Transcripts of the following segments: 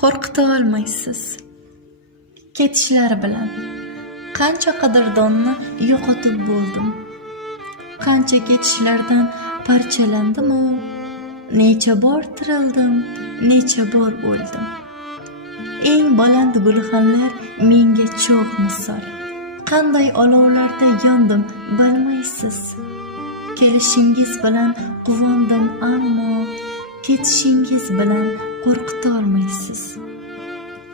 qo'rqita olmaysiz. Ketishlari bilan qancha qadrdonni yo'qotib bo'ldim. Qancha ketishlardan parchalandim-u, necha bor tirildim, necha bor o'ldim. Eng baland gulxanlar menga cho'g' misol. Qanday olovlarda yondim bilmaysiz. Kelishingiz bilan quvondim, ammo ketishingiz bilan qo'rqita olmaysiz.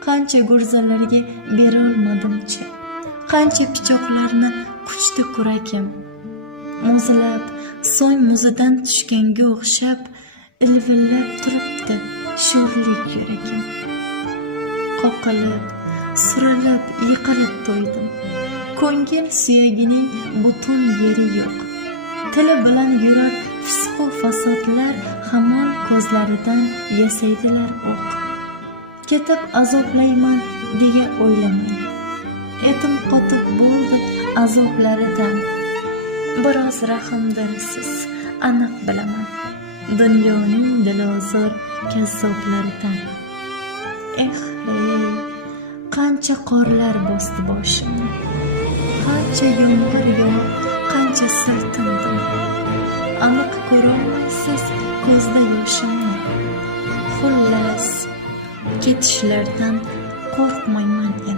Qancha gurzalarga berolmadim-chi. Qancha pichoqlarni quchdi kuragim. Muzlab, so'ng muzidan tushganga o'xshab ilvillab turibdi sho'rlik yuragim. Qoqilib, surilib, yiqilib to'ydim. Ko'ngil suyagining butun yeri yo'q. Tili bilan yurar fisq-u fasodlar hamon ko'zlaridan yasaydilar o'q. Ketib azoblayman deya o'ylamang. Etim qotib bo'ldi azoblaridan. Biroz rahmdilsiz, aniq bilaman. Dunyoning dilozor kazzoblaridan. Hey, qancha qorlar bosdi boshimni. Qancha yomg'ir yog'ib, qancha siltindim. Aniq ko'rolmaysiz ko'zda yoshimni. Xullas, ketishlardan qo'rqmayman endi.